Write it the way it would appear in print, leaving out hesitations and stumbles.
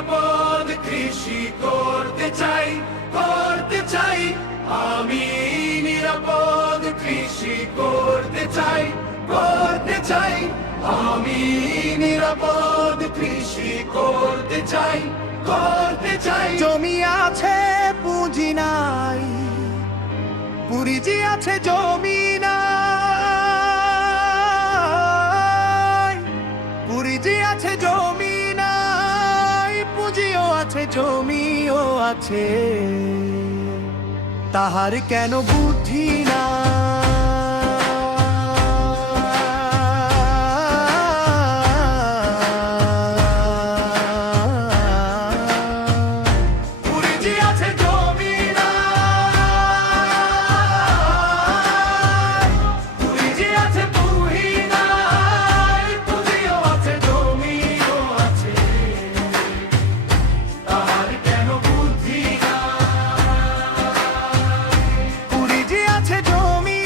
নিরাপদ কৃষি করতে চাই, করতে চাই। আমি নিরাপদ কৃষি করতে চাই, করতে চাই। আমি নিরাপদ কৃষি করতে চাই, করতে চাই। জমি আছে পুঁজি নাই, পুঁজি আছে জমি নাই, পুঁজি আছে জমি নাই, পুঁজিও আছে জমিও আছে, তাহার কেন বুদ্ধি না?